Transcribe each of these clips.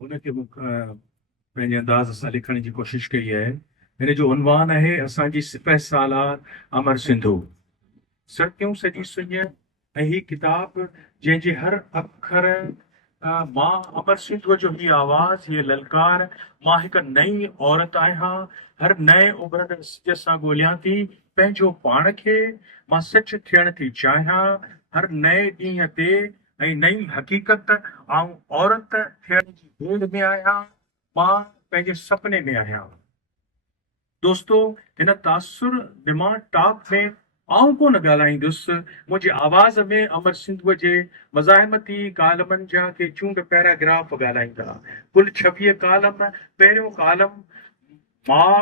उनखे पंहिंजे अंदाज़ सां लिखण जी कोशिशि कई आहे। हिन जो उनवान आहे असांजी सिपह सालार अमर सिंधु, सड़कियूं सॼी सुञ। ऐं ही किताब जंहिंजे हर अखर मां अमर सिंधुअ जो ही आवाज़, हीअ ललकार। मां हिकु नई औरत आहियां, हर नए उभरंदड़ सिज सां ॻोल्हियां थी पंहिंजो पाण खे। मां सच थियण थी चाहियां हर नए ॾींहं ते, ऐं नई हक़ीक़त ऐं औरत थियण जी भेड़ में आहियां। मां पंहिंजे सपने में आहियां। दोस्तो, हिन तासुर दिमाग़ टॉक में आऊं कोन ॻाल्हाईंदुसि। मुंहिंजी आवाज़ में अमर सिंधुअ जे मज़ाहिमती कालमनि जा के चूंड पैराग्राफ ॻाल्हाईंदा। कुल 26 कालम। पहिरियों कालम, मां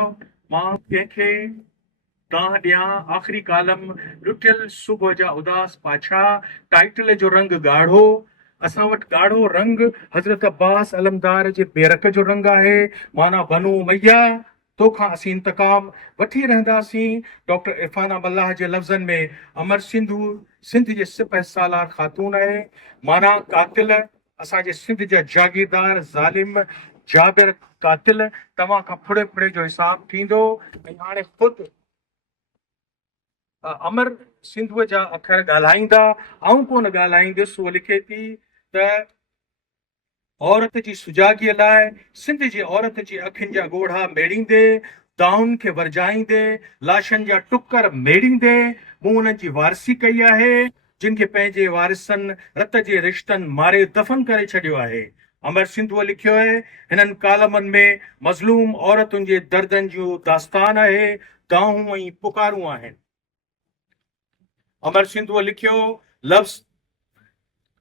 मां कंहिंखे तव्हां ॾियां। आख़िरी कालम, लुटियल सुबुह जा उदास पाछा। टाइटल जो रंग ॻाढ़ो। असां वटि ॻाढ़ो रंग हज़रत अब्बास अलमदार जे बेरक जो रंग आहे, माना बनू मैया तोखां असीं इंतकाम वठी रहंदासीं। डॉक्टर इरफान अल्लाह जे लफ़्ज़नि में, अमर सिंधु सिंध जे सिपह सालार ख़ातून आहे, माना कातिल। असांजे सिंध जा जागीरदार ज़ालिम जाबिर कातिल। तव्हां खां फुड़े फुड़े जो हिसाब थींदो। ऐं हाणे ख़ुदि अमर सिंधुअ जा अखर ॻाल्हाईंदा, आऊं कोन ॻाल्हाईंदुसि। उहो लिखे थी त औरत जी सुजाॻीअ लाइ सिंध जी औरत जी अखियुनि जा ॻोढ़ा मेड़ींदे, दाउनि खे वरजाईंदे, लाशनि जा टुकर मेड़ींदे मूं उन्हनि जी वारसी कई आहे, जिन खे पंहिंजे वारिसनि रत जे रिश्तनि मारे दफ़न करे छॾियो आहे। अमर सिंधुअ लिखियो आहे, हिननि कालमनि में मज़लूम औरतुनि जे दर्दनि जूं दास्तान आहे, दाहूं ऐं पुकारूं आहिनि। अमर सिंधुअ लिखियो, लफ़्ज़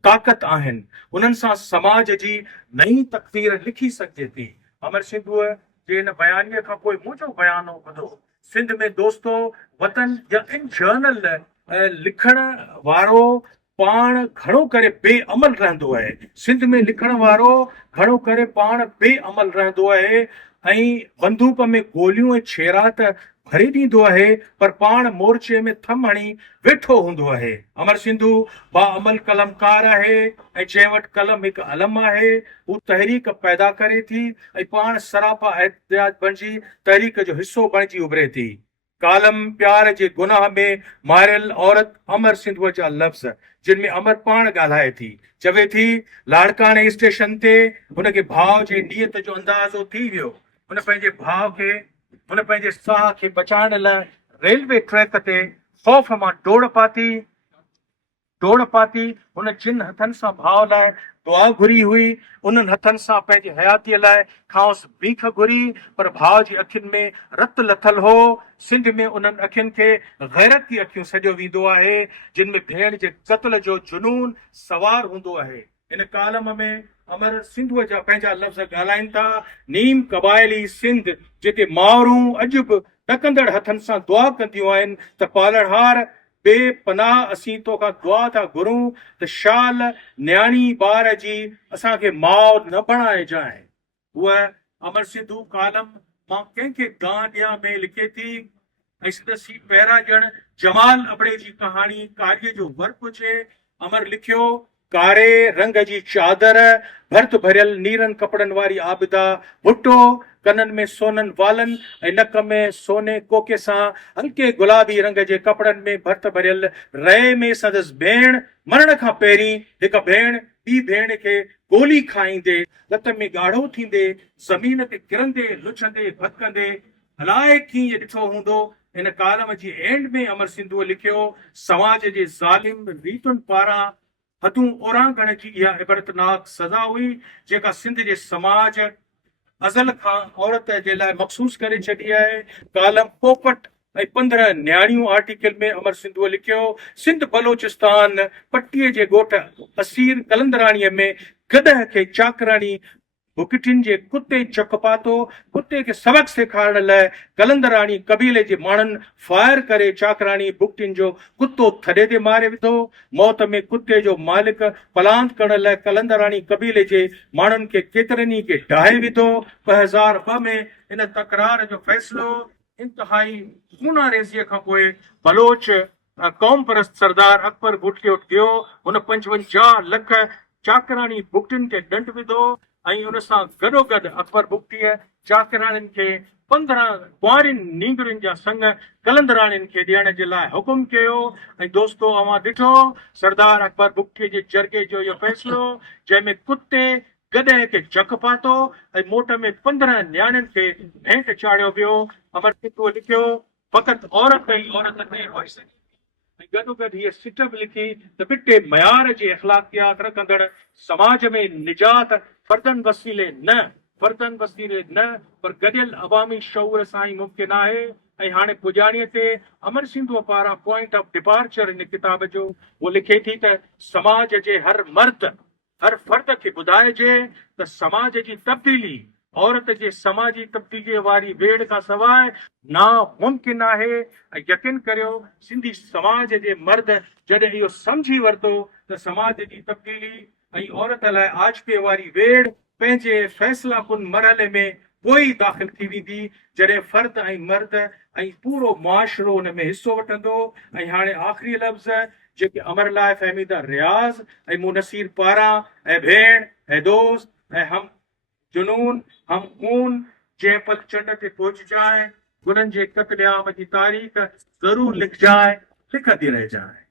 ताक़त आहिनि, उन्हनि सां समाज जी नई तक़दीर लिखी सघिजे थी। अमर सिंधुअ जे हिन बयानीअ खां पोइ मुंहिंजो बयानो ॿुधो। सिंध में दोस्तो, वतन या इन जर्नल लिखण वारो पाण घणो करे बेअमल रहंदो आहे। सिंध में लिखण वारो घणो करे पाण बेअमल रहंदो आहे ऐं बंदूक में गोलियूं ऐं छेरा त भरे ॾींदो आहे, पर पाण मोर्चे में थम हणी वेठो हूंदो आहे। अमर सिंधु बाअमल कलमकार आहे ऐं जंहिं वटि कलम हिकु अलम आहे। हू तहरीक पैदा करे थी ऐं पाण सरापा एहतियाज बणिजी तहरीक जो हिसो बणिजी उभरे थी। कालम प्यार जे गुनाह में मारियल औरत अमर सिंधुअ जा लफ़्ज़, जिन में अमर पाण ॻाल्हाए थी। चवे थी, लाड़काने स्टेशन ते हुनखे भाउ जे नीयत जो अंदाज़ो थी वियो। हुन पंहिंजे साह खे बचाइण लाइ रेलवे ट्रैक ते ख़ौफ़ मां डोड़ पाती। हुन जिन हथनि सां भाउ लाइ दुआ घुरी हुई, उन्हनि हथनि सां पंहिंजी हयातीअ लाइ खांसि भीख घुरी, पर भाउ जी अखियुनि में रत लथल हो। सिंध में उन्हनि अखियुनि खे गैरती अखियूं सॼो वेंदो आहे, जिन में भेण जे क़त्ल जो जुनून सवार हूंदो आहे। इन कालम में अमर सिंधुअ जा पंहिंजा लफ़्ज़ ॻाल्हाइनि था। नीम क़बाइली सिंध, जिते मावरूं अॼु बि ॾकंदड़ हथनि सां दुआ कंदियूं आहिनि त पालणहार बेपनाह असीं तोखां दुआ था घुरूं त शाल न्याणी ॿार जी असांखे माउ न बणाइजांइ। उहा अमर सिंधु कालम मां कंहिंखे दां ॾियां में लिखे थी। ऐं संदसि पहिरां ॼण जमाल अबड़े जी कहाणी कार्य जो वर्क हुजे। अमर लिखियो, कारे रंग जी चादर, भर्त भरियल नीरनि कपड़नि वारी आबिदा भुट्टो, कननि में सोननि वालनि ऐं नक में सोने कोके सां हल्के गुलाबी रंग जे कपड़नि में भर्त भरियल रए में संदसि भेण मरण खां पहिरीं हिकु भेण ॿी भेण खे गोली खाईंदे, रत में ॻाढ़ो थींदे, ज़मीन ते किरंदे, लुछंदे, भटकंदे अलाए कीअं ॾिठो हूंदो। इन कालम जी एंड में अमर सिंधुअ लिखियो, समाज जे ज़ालिम रीतुनि पारां हथूं ओरांगण जी इहा इबरतनाक सज़ा हुई, जेका सिंध जे समाज अज़ल खां औरत जे लाइ मखसूस करे छॾी आहे। कालम पोपट ऐं 15 न्याणियूं आर्टिकल में अमर सिंधुअ लिखियो, सिंध बलोचिस्तान पट्टीअ जे ॻोठ असीर कलंदराणीअ में गदह खे चाकराणी बुकिटिन जे कुते चक पातो। कुते खे सबक सेखारण लाइ कलंदराणी कबीले जे माण्हुनि फायर करे चाकराणी बुकिटिन जो कुतो थॾे ते मारे विधो। मौत में कुते जो मालिक पलांत करण लाइ कलंदराणी कबीले जे माण्हुनि खे केतिरनि खे ढाहे विधो। 2002 में इन तकरार जो फ़ैसिलो इंतहाई खूनारेज़ीअ खां पोइ बलोच क़ौम परस्त सरदार अकबर भुटियो टियो। हुन 55 लख चाकराणी बुकिटिन खे ॾंड विधो ऐं उन सां गॾोगॾु अकबर बुगटीअ चाकराणियुनि खे 15 कुंवारियुनि नींगरियुनि जा संग कलंदराणियुनि खे ॾियण जे लाइ हुकुम कयो। ऐं दोस्तो अवां ॾिठो सरदार अकबर बुगटीअ जे जरगे जो इहो फ़ैसिलो, जंहिंमें कुते गॾह खे जक पातो ऐं मोट में 15 न्याणियुनि खे भेंट चाढ़ियो वियो। अमर सिंधुअ लिखियो फ़क़ति औरत ई औरत ते होई सघे ऐं गॾोगॾु हीअ सिट बि लिखी त बिटे मयार जे अख़लाक़ियात रखंदड़ समाज में निजात फर्दन वसीले न पर गॾियल अवामी शऊर सां ई मुमकिन आहे। ऐं हाणे पुॼाणीअ ते अमर सिंधुअ पारां पॉइंट ऑफ डिपार्चर इन किताब जो वो लिखे थी त समाज जे हर फर्द खे ॿुधाइजे त समाज जी तब्दीली औरत जे समाजी तब्दीलीअ वारी वेड़ खां सवाइ नामुमकिन आहे। ऐं यकीन करियो सिंधी समाज जे मर्द जॾहिं इहो सम्झी वरितो त समाज जी तब्दीली ऐं औरत लाइ आजपीअ वारी वेड़ पंहिंजे फ़ैसिला कुन मरहले में पोइ दाख़िल थी वेंदी, जॾहिं फर्द ऐं मर्द ऐं पूरो मुआशिरो उन में हिसो वठंदो। ऐं हाणे आख़िरी लफ़्ज़ जेके अमर लाइ फ़हमीदा रियाज़ ऐं मुनसीर पारां ऐं भेण ऐं दोस्त ऐं हम जुनून हम खून जंहिं पल चंड ते पहुचजांइ गुरनि जे क़त्लेआम जी तारीख़ ज़रूर लिखजांइ, लिखंदी रहिजांइ।